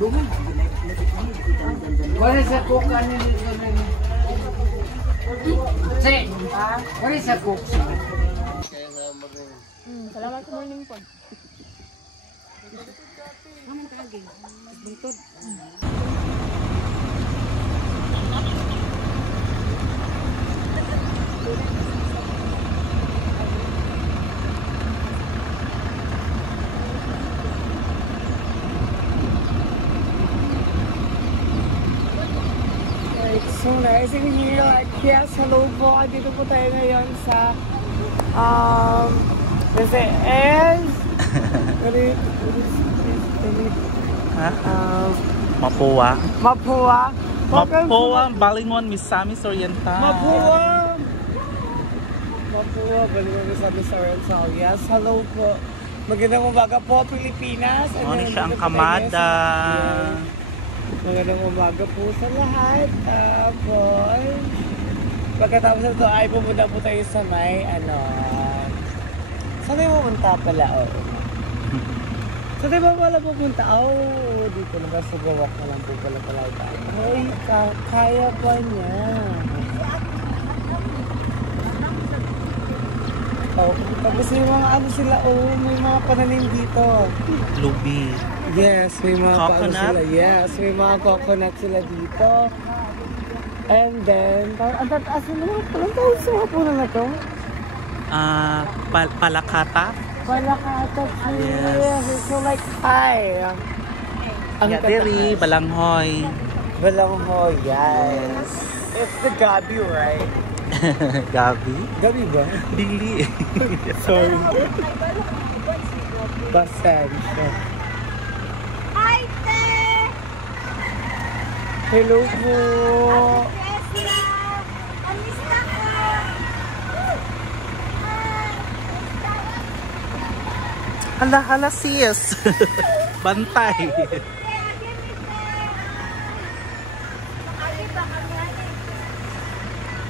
Wala sa cook ano nito na ni. Say, wala sa cook. Salamat sa morning po. Naman tagay. Bungtod. So nice in here. Yes, hello po. Dito po tayo ngayon sa this is Mapua. Mapua. Mapua, Balingon, Misamis Oriental. Mapua, Balingon, Misamis Oriental. Yes, hello po. Magandang umaga po, Pilipinas. Ano siya ang kamada. Magandang umaga po sa lahat. Tapos, pagkatapos nito ay pumunta po tayo sa may, saan tayo pupunta pala? Saan tayo ba pala pupunta? Dito na ba sa gawak na lang po pala tayo. Ay, kaya pa niya. Tapos may mga sila, may mga pananim dito. Lubi. Yes, may mga coconut? sila. Yes, may mga coconut sila dito. And then, ang tataas na naman, palang tawag sa mga puno na to? Palakata. Palakata. Yes. It's so like high. Yadiri, Balanghoy. Balanghoy, yes. It's the Gabi, right? Gabi? Gabi ba? Dili. Sorry. Pasensya. Hi, te! Hello po. Amista ko! Hala, sis. Bantay.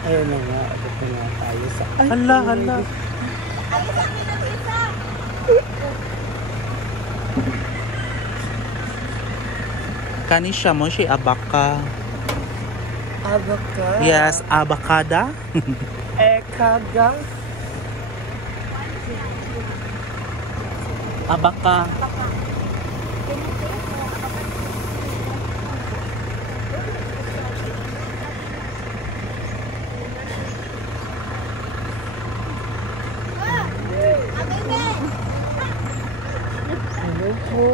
Ayun na nga, abot na nga tayo sa... Hala. Kani siya mo, siya abaka. Abaka? Yes, abakada. Ekaga? Abaka. Hello po.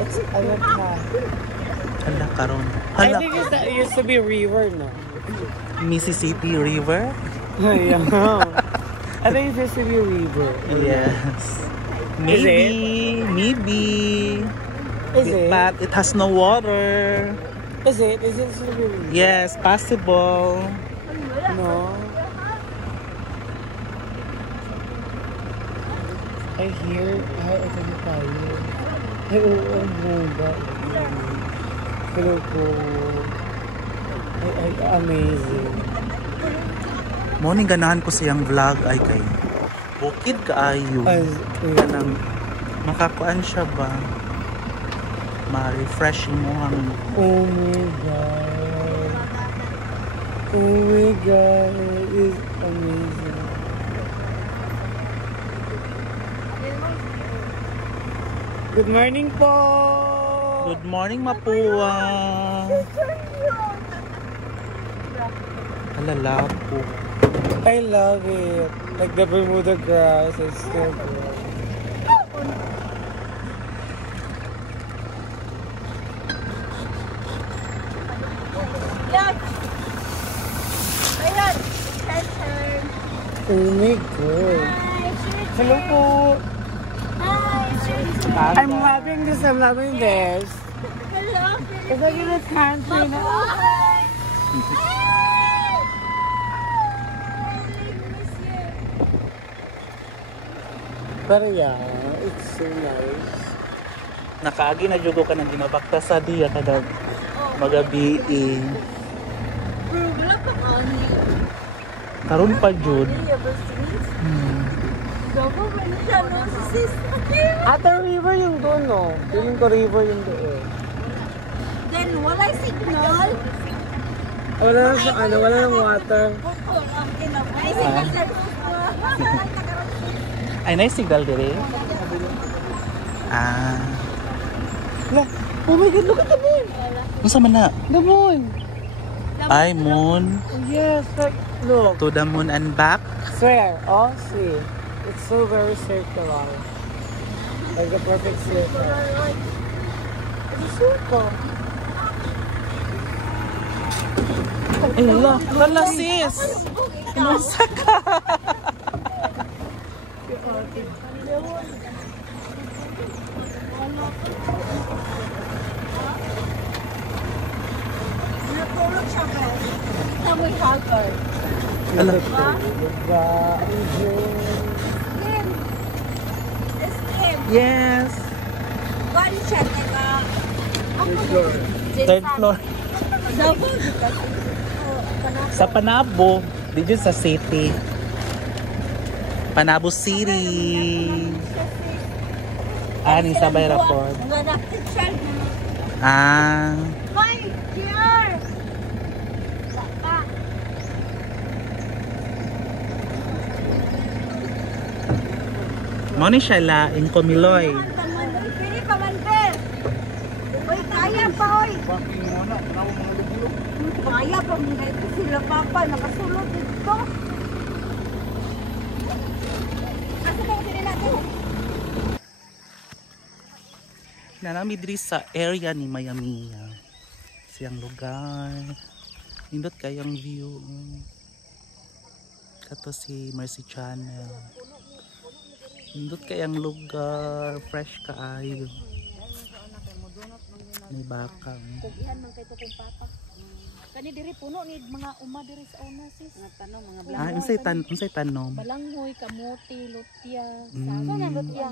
It's Abaka. Hala, karon. I Hala. think it used to be river, no? Mississippi River? Yeah. I think it used to be a river. Yes. Is Maybe. Is it? But it has no water. Is it? Is it supposed to be a river? Yes, possible. No. I hear, ito na tayo. Ay, oo, ba? Hello po. Ay, amazing. Morning ganahan ko siyang vlog ay kay bukid kaayo. Ay, Kanang makakuan siya ba? Ma-refreshing mo ang oh my God. Oh my God. It is amazing. Good morning po. Good morning, Mapua. Alala po. I love it. Like the Bermuda grass is still good. Ayun! Turn. Oh my God. Hello po. Hi! I'm loving this. I'm loving this. Hello! It's like in a country na. Pero yeah, it's so nice. Nakaagi na jugo ka nang ginabakta sa diya kada magabi. Bro, wala pa ka niya. Karon pa jud. Hindi, but sweet. Hmm. Go Dago ba na siya no? Sis. Ata river yung doon, no? Feeling ko river yung doon. Then, walay signal. Wala lang sa ano, wala lang water. Ay, signal. Ay, nice signal dire. Ah. Look, oh my God, look at the moon! Unsa man na? The moon! Ay, moon. Yes, like, look. To the moon and back. Swear, oh, see. It's so very circular. Like a perfect circle. It's a circle. Ay, wala sis. Inusa ka. Natulog siya ba? Tamoy hacker. Ala. Skin. Skin. Yes. One siya, teka. Third floor. Dago, kasi. Sa Panabo. Dito sa city. Panabo City. Ani sa Bayrapon. Nga nakit siya. Ah. Hoy, dear! Baka. Mo ni siya la in Comiloy. Pili pa man, Ber. Uy, kaya pa, oy. Kaya pa, mga ito sila papa. Nakasulod dito. Kasi ba sila natin? Nanami diri sa area ni Miami. Siyang lugar. Nindot kayang view. Kato si Mercy Channel. Nindot kayang lugar. Fresh kaayo. May bakang. Kugihan man kay tukong papa. Kani diri puno ni mga uma diri sa una sis. Mga tanong mga Unsay tanom? balanghoy, kamuti, lutya, Mm. sasa na lutya.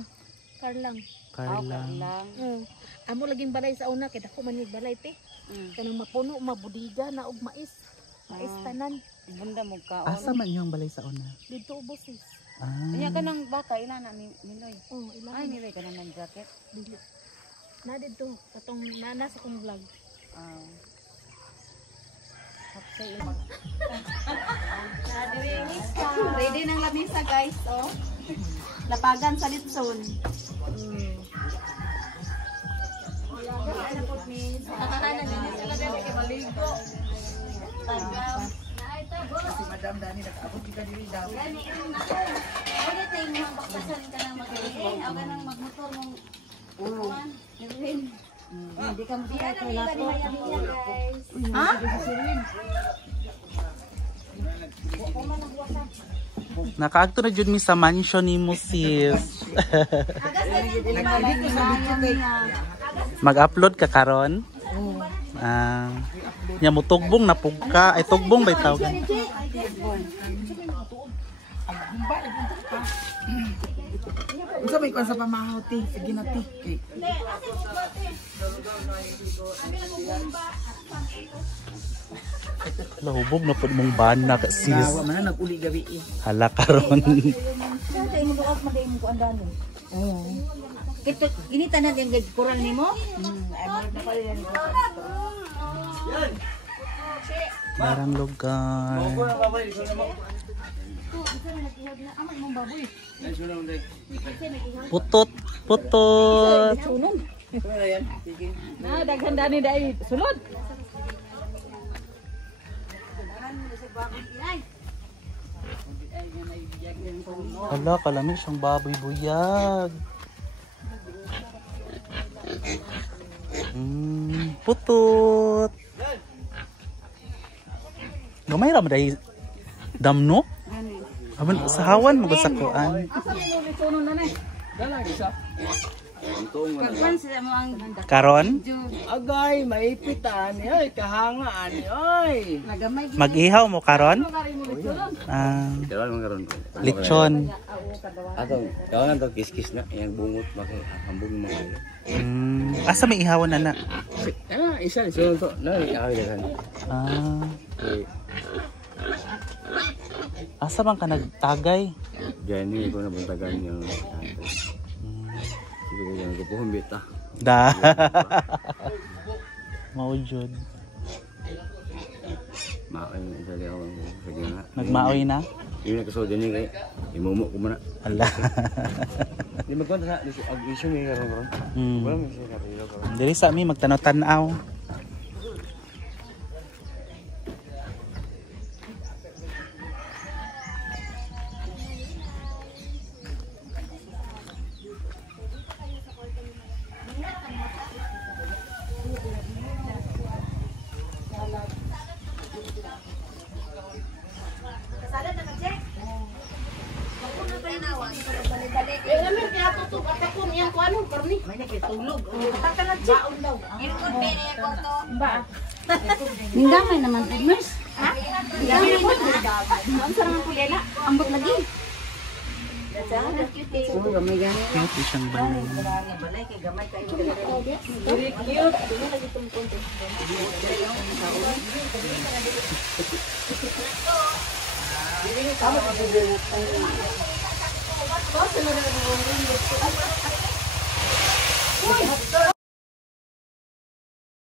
Karlang. Karlang. Amo laging balay sa una kay dako man yung balay te. Kanang mapuno mabudiga na og mais. Mais tanan. Bunda mo ka. Asa man yung balay sa una? Dito ubos sis. Ah. Kanya ka ng bata, ila na Niloy. Oh, ilang Ay, Niloy ka na ng jacket. dili. Na dito katong nana sa kong vlog. Hapsay Ready ng lamisa guys, oh. Lapagan sa litson. Hindi ka magkita kay lato. Ha? Nakaagto na jud mi sa mansion ni mo sis. Mag-upload ka karon? Ah. Nya mo tugbong na pugka ay tugbong bay tawag. Unsa may kwan sa pamahaw ti? Sige na ti. Lahubog na pud mong bana ka sis. Gawa man na nag-uli gabi eh. Hala karon. Kaya mo doon mo dahil mo ko andano. Oo. Kito inita na yung kural nimo? Ay mo na pala yan. Barang lugar. Putot, putot. Na daghan dani dai sulod. Hala, kalamig siyang baboy buyag. Putot. Gamay ra man dai damno? Aman sa hawan mo sa kuan. Asa ni mo litsonon na ni? Kagwan sila mo ang Karon, Agay, maipitan. Ay, kahangaan. Ay. mag-ihaw mo karon? Kari mo litsonon. Ah, Dawal man karon. lechon. Ato, dawal to kiskis na yang bungot maki hambog mo kayo. Asa may ihawan na na? Isa so to na akawilan. Ah, asa man ka nagtagay? Jenny ko na buntagan yung siguro yung kupuhumbit ah. Da. Maujud. Maoy na isa liya ako. Sige nga. Nagmaoy na? Yung nakasold din kay imumo ko muna. Ala. Di magkwanta sa ag-issue may karon. Wala man siya karilo karon. Diri sa mi magtanaw-tanaw. Ninggamay naman po, nurse. Ha? Ninggamay naman po. Ang sarang ang pulena. Ambot lagi. Oo, gamay gani. Cute siyang balay. Balay kay gamay kayo. Very cute.